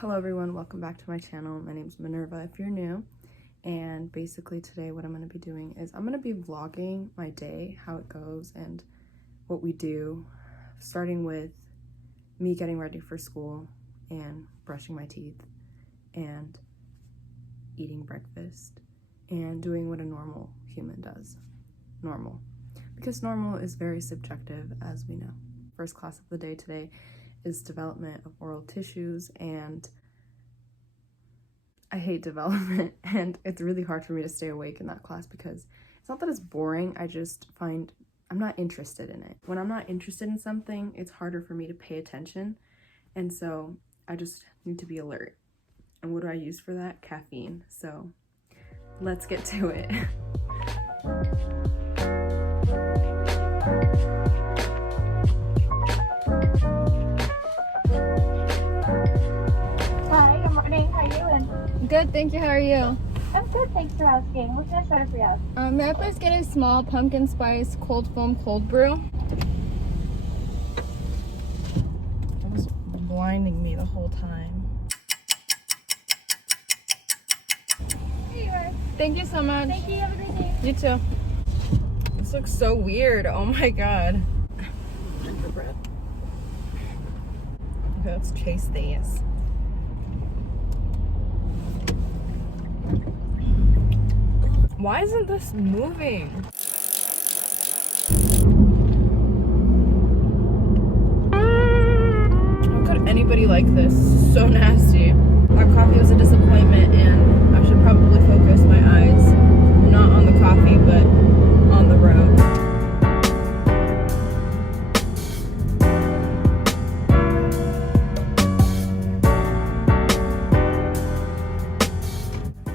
Hello everyone, welcome back to my channel. My name is Minerva if you're new, and basically today what I'm going to be doing is I'm going to be vlogging my day, how it goes and what we do, starting with me getting ready for school and brushing my teeth and eating breakfast and doing what a normal human does. Normal. Because normal is very subjective, as we know. First class of the day today is development of oral tissues, and I hate development, and it's really hard for me to stay awake in that class because it's not that it's boring, I just find I'm not interested in it. When I'm not interested in something, it's harder for me to pay attention, and so I just need to be alert. And what do I use for that? Caffeine. So let's get to it. Hi, good morning. How are you doing? Good, thank you. How are you? I'm good, thanks for asking. What can I start for you? May I please get a small pumpkin spice cold foam cold brew? It was blinding me the whole time. Here you are. Thank you so much. Thank you. Have a great day. You too. This looks so weird. Oh my god. Drink the bread. Okay, let's chase these. Why isn't this moving? How could anybody like this? So nasty. Our coffee was a disappointment, and I should probably focus my eyes not on the coffee, but on the road.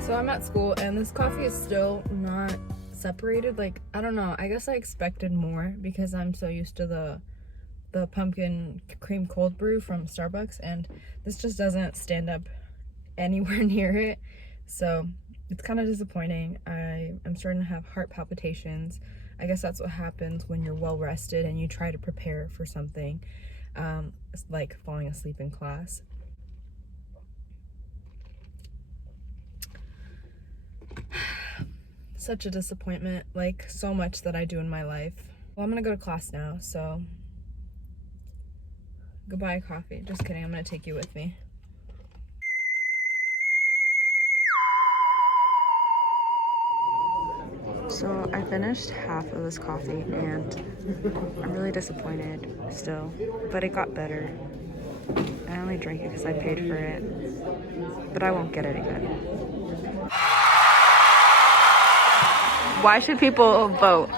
So I'm at school and this coffee is still not separated. Like, I don't know, I guess I expected more because I'm so used to the pumpkin cream cold brew from Starbucks, and this just doesn't stand up anywhere near it. So it's kind of disappointing. I'm starting to have heart palpitations. I guess that's what happens when you're well rested and you try to prepare for something, like falling asleep in class. Such a disappointment, like so much that I do in my life. Well, I'm gonna go to class now, so goodbye coffee. Just kidding, I'm gonna take you with me. So I finished half of this coffee and I'm really disappointed still, but it got better. I only drank it because I paid for it, but I won't get it again. Why should people vote?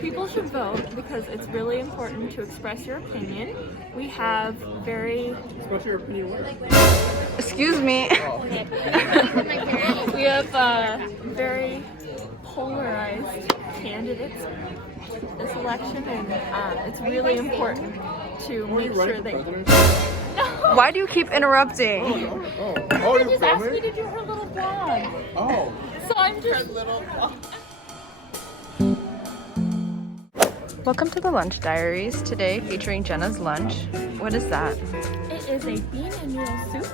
People should vote because it's really important to express your opinion. We have very... Express your opinion where? Excuse me. we have very polarized candidates this election, and it's really important to make sure that... No! Why do you keep interrupting? Oh, She just asked me to do her little vlog. Oh. So I'm just... Welcome to the Lunch Diaries. Today featuring Jenna's lunch. What is that? It is a bean and noodle soup.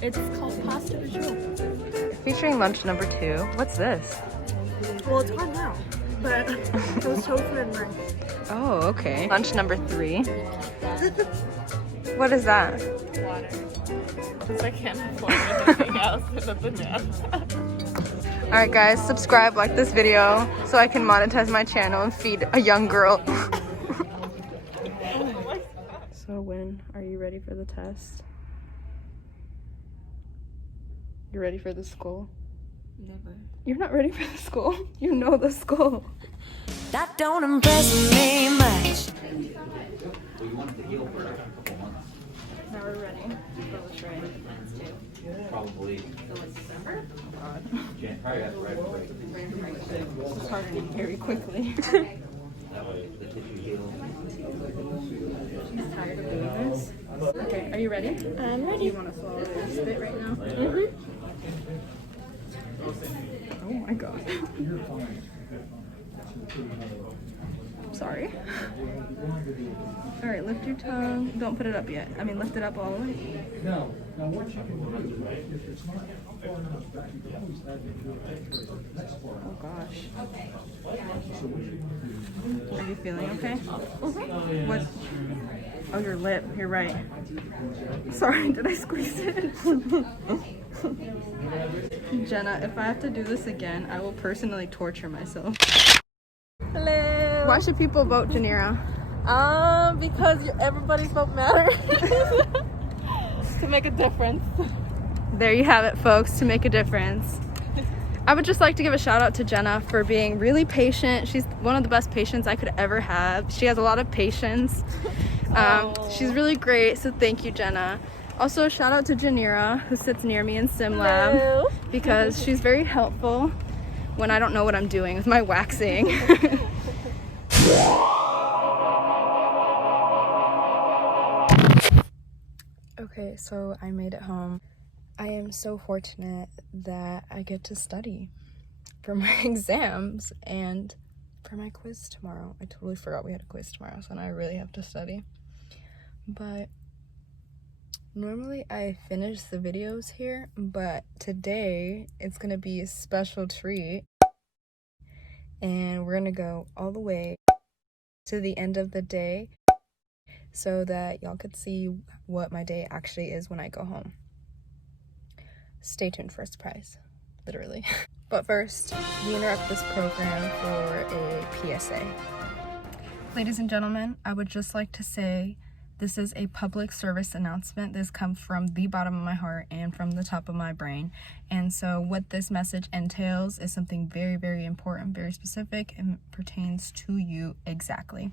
It's called pasta visual. Featuring lunch number 2. What's this? Well, it's hard now, but it was tofu and rice. Oh, okay. Lunch number 3. What is that? Water. Because I can't afford anything else than the banana. Alright guys, subscribe, like this video so I can monetize my channel and feed a young girl. So when are you ready for the test? You ready for the school? Never. You're not ready for the school? You know the school. That don't impress me much. Now we're ready. Probably. December? Oh god. Probably right away. It's hardening very quickly. That way the tissue heals. She's tired of doing this. Okay, are you ready? I'm ready. Do you want to swallow your spit right now? Mm-hmm. Oh my god. Sorry. All right, lift your tongue. Don't put it up yet. I mean, lift it up all the way. Now what you can do, if it's not far enough back, you can always add the next part. Oh gosh. So what you want to do? Are you feeling okay? What? Oh, your lip. You're right. Sorry, did I squeeze it? Jenna, if I have to do this again, I will personally torture myself. Hello. Why should people vote, Janira? Because everybody's vote matters. To make a difference. There you have it, folks, to make a difference. I would just like to give a shout out to Jenna for being really patient. She's one of the best patients I could ever have. She has a lot of patience. She's really great, so thank you, Jenna. Also, a shout out to Janira, who sits near me in Sim Lab. Hello. Because she's very helpful when I don't know what I'm doing with my waxing. Okay, so I made it home. I am so fortunate that I get to study for my exams and for my quiz tomorrow. I totally forgot we had a quiz tomorrow, so now I really have to study. But normally I finish the videos here, but today it's gonna be a special treat. And we're gonna go all the way to the end of the day so that y'all could see what my day actually is when I go home. Stay tuned for a surprise, literally. But first, we interrupt this program for a PSA. Ladies and gentlemen, I would just like to say this is a public service announcement. This comes from the bottom of my heart and from the top of my brain. And so what this message entails is something very, very important, very specific, and pertains to you exactly.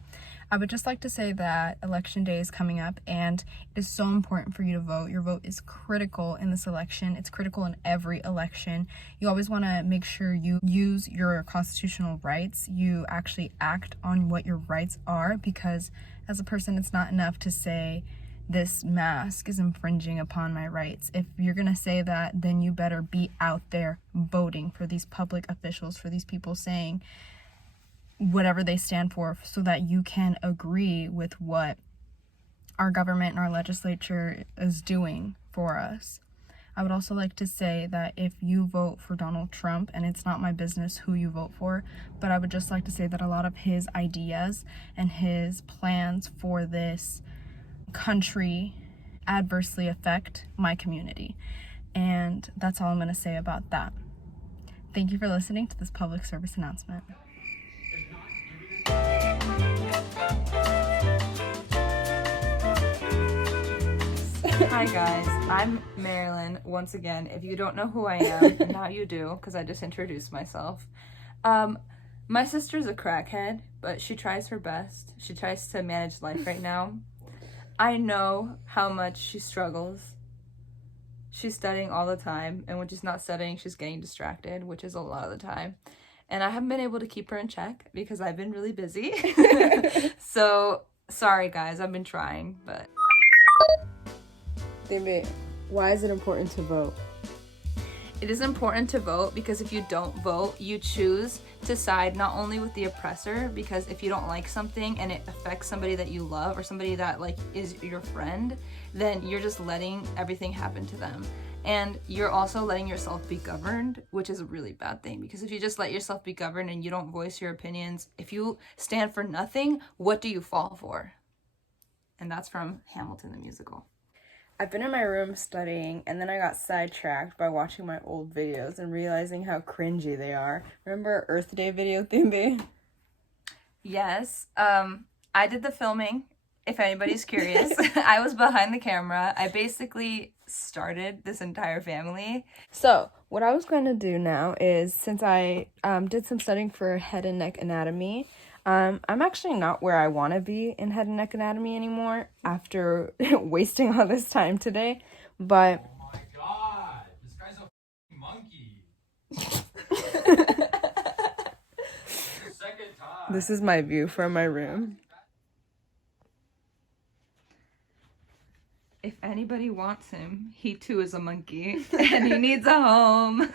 I would just like to say that election day is coming up and it is so important for you to vote. Your vote is critical in this election. It's critical in every election. You always want to make sure you use your constitutional rights. You actually act on what your rights are, because as a person, it's not enough to say this mask is infringing upon my rights. If you're going to say that, then you better be out there voting for these public officials, for these people saying whatever they stand for, so that you can agree with what our government and our legislature is doing for us. I would also like to say that if you vote for Donald Trump, and it's not my business who you vote for, but I would just like to say that a lot of his ideas and his plans for this country adversely affect my community. And that's all I'm going to say about that. Thank you for listening to this public service announcement. Hi guys, I'm Marilyn once again. If you don't know who I am, now you do, because I just introduced myself. My sister's a crackhead, but she tries her best. She tries to manage life right now. I know how much she struggles. She's studying all the time, and when she's not studying, she's getting distracted, which is a lot of the time. And I haven't been able to keep her in check because I've been really busy. So, sorry guys, I've been trying, but... Why is it important to vote? It is important to vote because if you don't vote, you choose to side not only with the oppressor, because if you don't like something and it affects somebody that you love or somebody that like is your friend, then you're just letting everything happen to them. And you're also letting yourself be governed, which is a really bad thing, because if you just let yourself be governed and you don't voice your opinions, if you stand for nothing, what do you fall for? And that's from Hamilton the musical. I've been in my room studying, and then I got sidetracked by watching my old videos and realizing how cringy they are. Remember our Earth Day video, Thimbe? Yes. I did the filming, if anybody's curious. I was behind the camera. I basically started this entire family. So, what I was going to do now is, since I did some studying for head and neck anatomy, I'm actually not where I want to be in head and neck anatomy anymore after wasting all this time today, but... Oh my god, this guy's a monkey. Second time. This is my view from my room. If anybody wants him, he too is a monkey, and he needs a home.